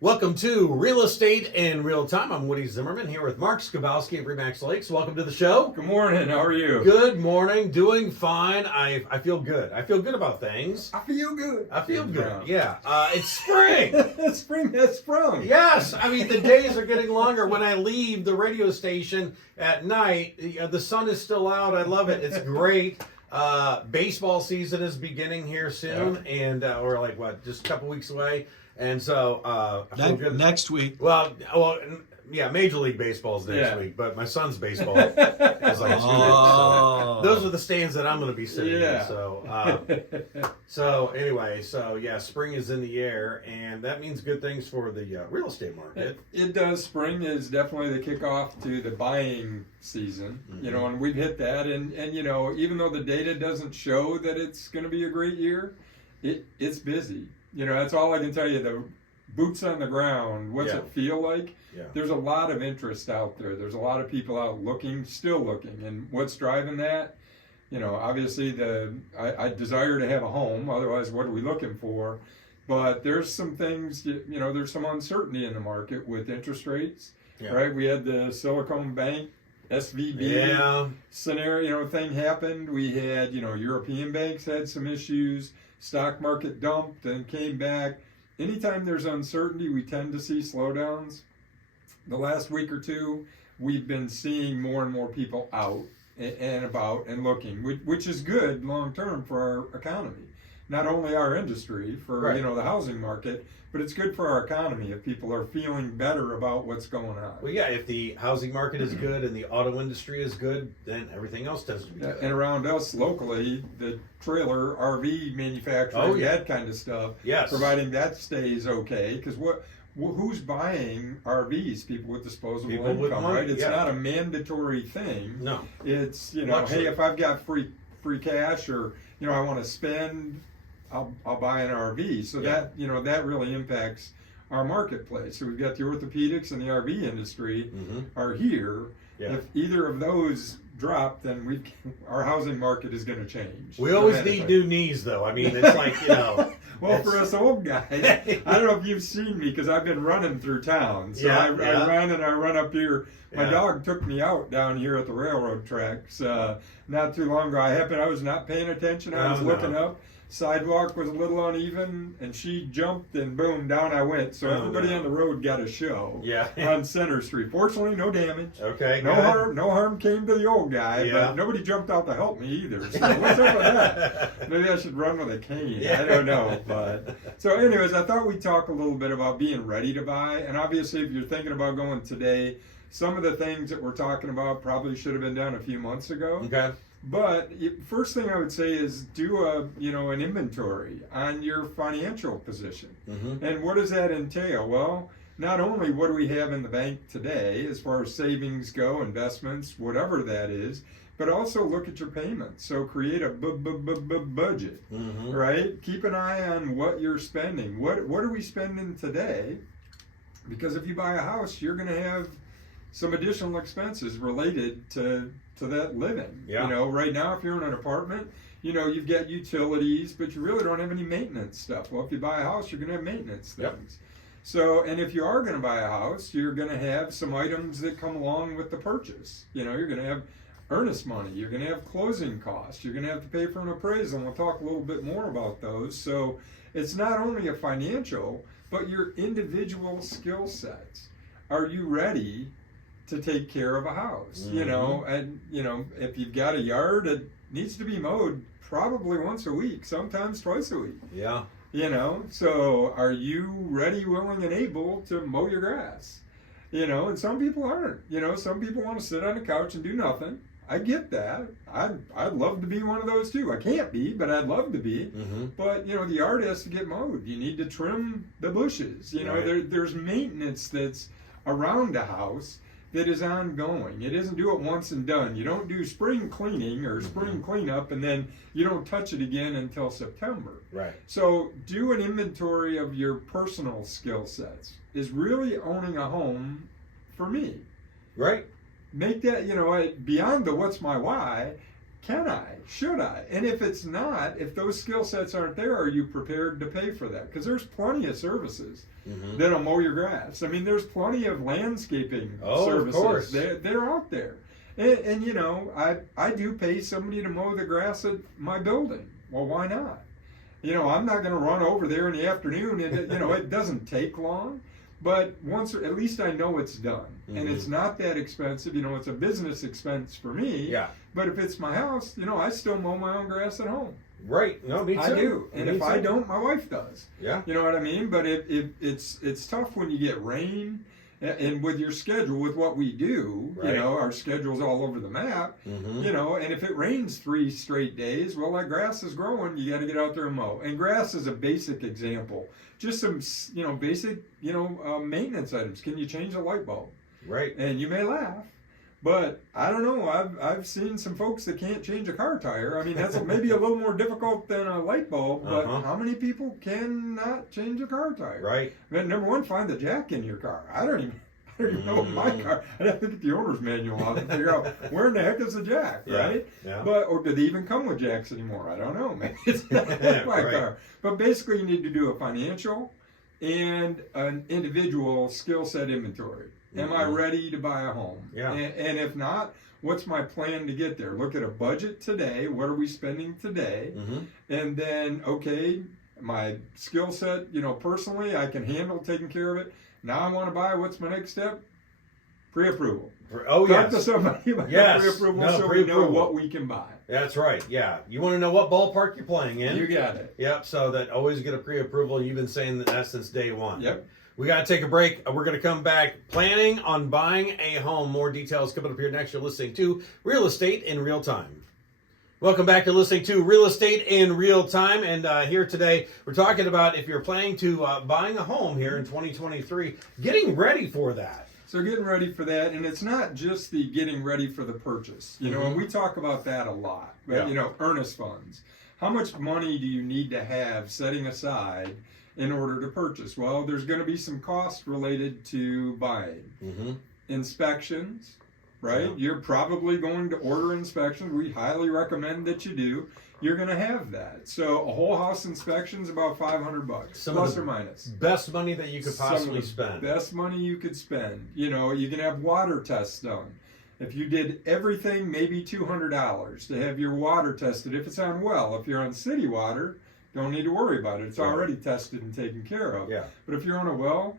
Welcome to Real Estate in Real Time. I'm Woody Zimmerman here with Mark Skibowski of Remax Lakes. Welcome to the show. Good morning. How are you? Good morning. Doing fine. I feel good. I feel good about things. I feel good. I feel good. Yeah. It's spring. Spring has sprung. Yes. I mean, the days are getting longer. When I leave the radio station at night, the sun is still out. I love it. It's great. Baseball season is beginning here soon, and we're like, just a couple weeks away. And so I feel good. Next week. Well, yeah, Major League Baseball's next week, but my son's baseball is like 2 weeks. So those are the stands that I'm going to be sitting in. So anyway, spring is in the air, and that means good things for the real estate market. It does. Spring is definitely the kickoff to the buying season, Mm-hmm. and we've hit that. And even though the data doesn't show that it's going to be a great year, it's busy. That's all I can tell you. The boots on the ground, what's it feel like? Yeah. There's a lot of interest out there. There's a lot of people out still looking. And what's driving that? Obviously I desire to have a home. Otherwise, what are we looking for? But there's some things, there's some uncertainty in the market with interest rates, right? We had the Silicon Bank SVB scenario thing happened. We had, European banks had some issues. Stock market dumped and came back. Anytime there's uncertainty, we tend to see slowdowns. The last week or two, we've been seeing more and more people out and about and looking, which is good long term for our economy. Not only our industry, for the housing market, but it's good for our economy if people are feeling better about what's going on. Well, yeah, if the housing market is good and the auto industry is good, then everything else tends to be good. And around us locally, the trailer, RV manufacturing, that kind of stuff, providing that stays okay. Because who's buying RVs? People with disposable income, right? It's not a mandatory thing. No. It's, hey, if I've got free cash or, I want to spend, I'll buy an RV. So that really impacts our marketplace. So we've got the orthopedics and the RV industry are here. Yeah. If either of those drop, then our housing market is going to change. We always need new knees, though. I mean, it's like, Well, for us old guys, I don't know if you've seen me because I've been running through town. So I run up here. My dog took me out down here at the railroad tracks not too long ago. I was not paying attention. I was looking up. Sidewalk was a little uneven, and she jumped, and boom, down I went. So everybody on the road got a show on Center Street. Fortunately, no damage. Okay, no harm came to the old guy, but nobody jumped out to help me either. So what's up with that? Maybe I should run with a cane. I don't know. But so, anyways, I thought we'd talk a little bit about being ready to buy, and obviously, if you're thinking about going today, some of the things that we're talking about probably should have been done a few months ago. Okay. But first thing I would say is do an inventory on your financial position. And what does that entail? Well, not only what do we have in the bank today as far as savings go, investments, whatever that is, but also look at your payments. So create a budget, right? Keep an eye on what you're spending. What are we spending today? Because if you buy a house, you're going to have some additional expenses related to that living. Right now, if you're in an apartment, you've got utilities, but you really don't have any maintenance stuff. Well, if you buy a house, you're going to have maintenance things. So, and if you are going to buy a house, you're going to have some items that come along with the purchase. You're going to have earnest money. You're going to have closing costs. You're going to have to pay for an appraisal. And we'll talk a little bit more about those. So it's not only a financial, but your individual skill sets. Are you ready to take care of a house? And if you've got a yard, it needs to be mowed probably once a week, sometimes twice a week. So are you ready, willing, and able to mow your grass? And some people aren't. Some people want to sit on the couch and do nothing. I get that. I'd love to be one of those too. I can't be, but I'd love to be. But the yard has to get mowed. You need to trim the bushes. There's maintenance that's around a house that is ongoing. It isn't do it once and done. You don't do spring cleaning or spring cleanup and then you don't touch it again until September. Right. So do an inventory of your personal skill sets. Is really owning a home for me? Right. Make that, beyond the what's my why, Can I? Should I? And if it's not, if those skill sets aren't there, are you prepared to pay for that? Because there's plenty of services that'll mow your grass. I mean, there's plenty of landscaping services. Of course. They're out there. And you know, I do pay somebody to mow the grass at my building. Well, why not? You know, I'm not going to run over there in the afternoon, and you know, it doesn't take long. But once, at least I know it's done, and it's not that expensive. You know, it's a business expense for me. Yeah. But if it's my house, you know, I still mow my own grass at home. Right. No, me too. I do, and if I don't, my wife does. Yeah. You know what I mean? But it's tough when you get rain, and with your schedule, with what we do, you know, our schedule's all over the map. You know, and if it rains 3 straight days, well, that grass is growing. You got to get out there and mow. And grass is a basic example. Just some, you know, basic, you know, maintenance items. Can you change a light bulb? Right. And you may laugh, but I don't know. I've seen some folks that can't change a car tire. I mean, that's maybe a little more difficult than a light bulb, but how many people cannot change a car tire? Right. I mean, number one, find the jack in your car. I don't even know my car. I'd have to get the owner's manual out and figure out where in the heck is the jack, right? Yeah. But or do they even come with jacks anymore? I don't know. Maybe it's not my car. But basically, you need to do a financial and an individual skill set inventory. Am I ready to buy a home? Yeah. And if not, what's my plan to get there? Look at a budget today. What are we spending today? And then, okay, my skill set, you know, personally, I can handle taking care of it. Now I want to buy. What's my next step? Pre-approval. Oh, yes. Talk to somebody about pre-approval so we know what we can buy. That's right. Yeah. You want to know what ballpark you're playing in. You got it. Yep. So that always get a pre-approval. You've been saying that since day one. Yep. We got to take a break. We're going to come back. Planning on buying a home. More details coming up here next. You're listening to Real Estate in Real Time. Welcome back to listening to Real Estate in Real Time. And here today, we're talking about if you're planning to buying a home here in 2023, getting ready for that. So getting ready for that, and it's not just the getting ready for the purchase. You know, and we talk about that a lot. But, you know, earnest funds. How much money do you need to have setting aside in order to purchase? Well, there's going to be some costs related to buying. Inspections. Right? Yeah. You're probably going to order inspections. We highly recommend that you do. You're going to have that. So a whole house inspection is about $500, plus or minus. Best money that you could possibly spend. Best money you could spend. You know, you can have water tests done. If you did everything, maybe $200 to have your water tested. If it's on well, if you're on city water, don't need to worry about it. It's already tested and taken care of. Yeah. But if you're on a well,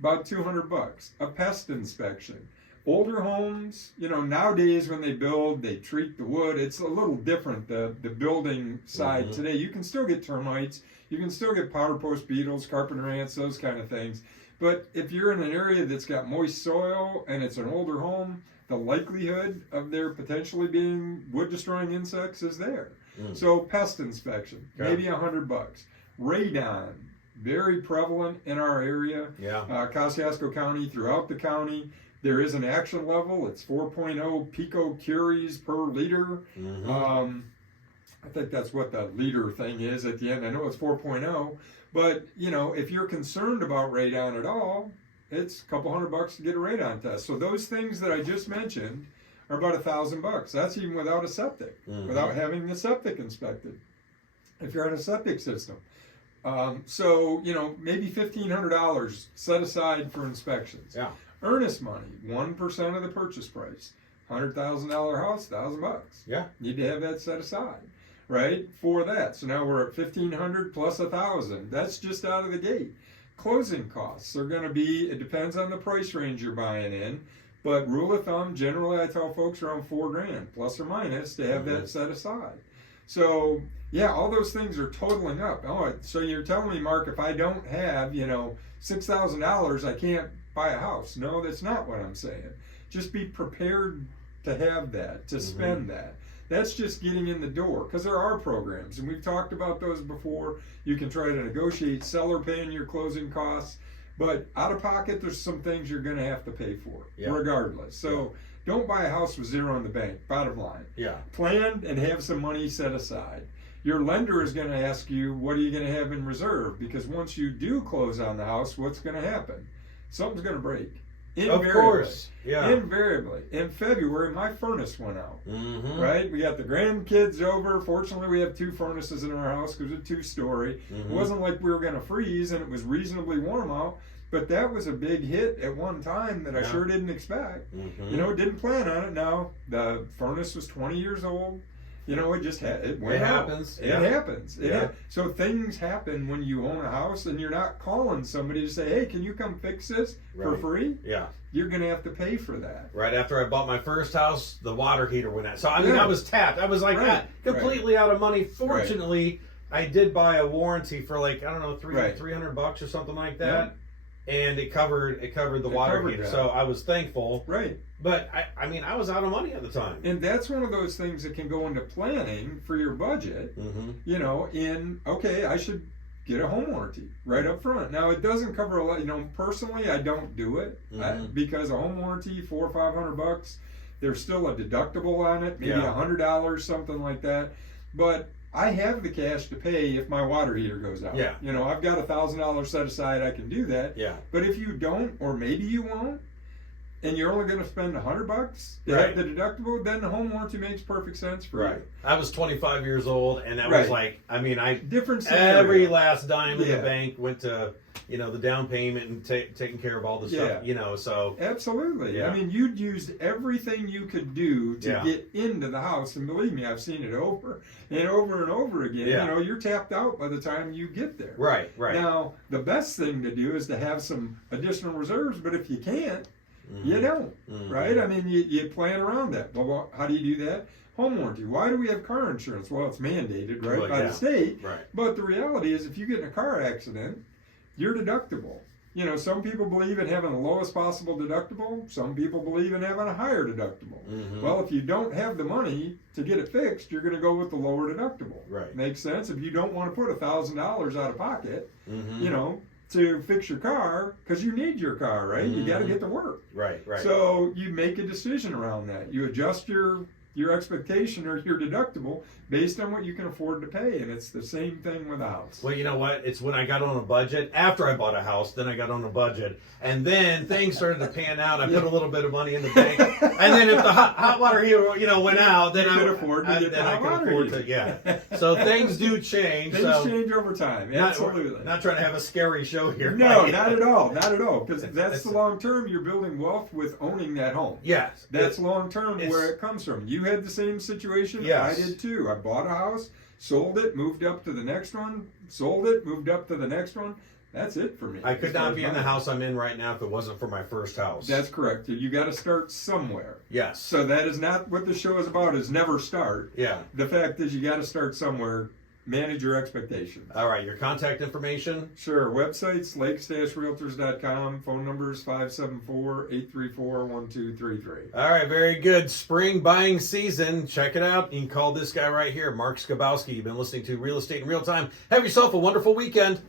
about $200. A pest inspection. Older homes, you know, nowadays when they build, they treat the wood. It's a little different, the building side today. You can still get termites. You can still get powder post beetles, carpenter ants, those kind of things. But if you're in an area that's got moist soil and it's an older home, the likelihood of there potentially being wood-destroying insects is there. So pest inspection, maybe $100. Radon, very prevalent in our area. Kosciuszko County, throughout the county. There is an action level. It's 4.0 picocuries per liter. I think that's what the liter thing is at the end. I know it's 4.0. But, you know, if you're concerned about radon at all, it's a couple $100 to get a radon test. So those things that I just mentioned are about $1,000. That's even without a septic, without having the septic inspected, if you're on a septic system. So, you know, maybe $1,500 set aside for inspections. Yeah. Earnest money, 1% of the purchase price. $100,000 house, $1,000. Yeah. Need to have that set aside, right? For that. So now we're at $1,500 plus $1,000. That's just out of the gate. Closing costs are going to be, it depends on the price range you're buying in, but rule of thumb, generally I tell folks around $4,000 plus or minus to have that set aside. So yeah, all those things are totaling up. Oh, so you're telling me, Mark, if I don't have, you know, $6,000, I can't buy a house. No, that's not what I'm saying. Just be prepared to have that, to spend that. That's just getting in the door, because there are programs, and we've talked about those before. You can try to negotiate seller paying your closing costs, but out of pocket, there's some things you're going to have to pay for, regardless. So don't buy a house with zero in the bank, bottom line. Plan and have some money set aside. Your lender is going to ask you, what are you going to have in reserve? Because once you do close on the house, what's going to happen? Something's going to break. Invariably. Of course. Yeah. Invariably. In February, my furnace went out. Mm-hmm. Right? We got the grandkids over. Fortunately, we have 2 furnaces in our house because it's a 2-story. Mm-hmm. It wasn't like we were going to freeze, and it was reasonably warm out. But that was a big hit at one time that I sure didn't expect. Mm-hmm. You know, didn't plan on it. Now, the furnace was 20 years old. You know, it just it went out. Happens. It happens. So things happen when you own a house, and you're not calling somebody to say, hey, can you come fix this for free? Yeah. You're going to have to pay for that. Right after I bought my first house, the water heater went out. So, I mean, I was tapped. I was like completely out of money. Fortunately, I did buy a warranty for like, I don't know, $300 or something like that. And it covered the water heater. So I was thankful. Right. But I mean, I was out of money at the time. And that's one of those things that can go into planning for your budget. Mm-hmm. You know, I should get a home warranty right up front. Now, it doesn't cover a lot. You know, personally, I don't do it because a home warranty, $400 or $500, there's still a deductible on it, maybe $100, something like that. But I have the cash to pay if my water heater goes out. Yeah. You know, I've got $1,000 set aside. I can do that. Yeah. But if you don't, or maybe you won't, and you're only going to spend $100 to have the deductible, then the home warranty makes perfect sense for you. I was 25 years old, and that was like, I mean, different scenario. Every last dime in the bank went to, you know, the down payment and taking care of all the stuff, you know, so. Absolutely. I mean, you'd used everything you could do to get into the house, and believe me, I've seen it over and over and over again. You know, you're tapped out by the time you get there. Right. Now, the best thing to do is to have some additional reserves, but if you can't, you don't, right? I mean, you plan around that. Well, how do you do that? Home warranty. Why do we have car insurance? Well, it's mandated, right, by the state. Right. But the reality is, if you get in a car accident, you're deductible. You know, some people believe in having the lowest possible deductible. Some people believe in having a higher deductible. Well, if you don't have the money to get it fixed, you're going to go with the lower deductible. Right. Makes sense? If you don't want to put $1,000 out of pocket, you know, to fix your car, because you need your car, right? You got to get to work. Right. So you make a decision around that. You adjust your expectation or your deductible based on what you can afford to pay, and it's the same thing with a house. Well, you know what? It's when I got on a budget. After I bought a house, then I got on a budget, and then things started to pan out. I put a little bit of money in the bank, and then if the hot water heater, you know, went out, then I could afford to get the hot water heater. Yeah. So things do change. Things change over time. Absolutely. Not trying to have a scary show here. No, not at all. Not at all. Because that's the long term. You're building wealth with owning that home. Yes. That's long term where it comes from. You had the same situation. Yes. I did too. I bought a house, sold it, moved up to the next one, sold it, moved up to the next one. That's it for me. I could not be in the house I'm in right now if it wasn't for my first house. That's correct. You got to start somewhere. Yes. So that is not what the show is about, is never start. Yeah. The fact is you got to start somewhere. Manage your expectations. All right, your contact information? Sure. Websites, lakes-realtors.com. Phone numbers, 574-834-1233. All right, very good. Spring buying season. Check it out. You can call this guy right here, Mark Skibowski. You've been listening to Real Estate in Real Time. Have yourself a wonderful weekend.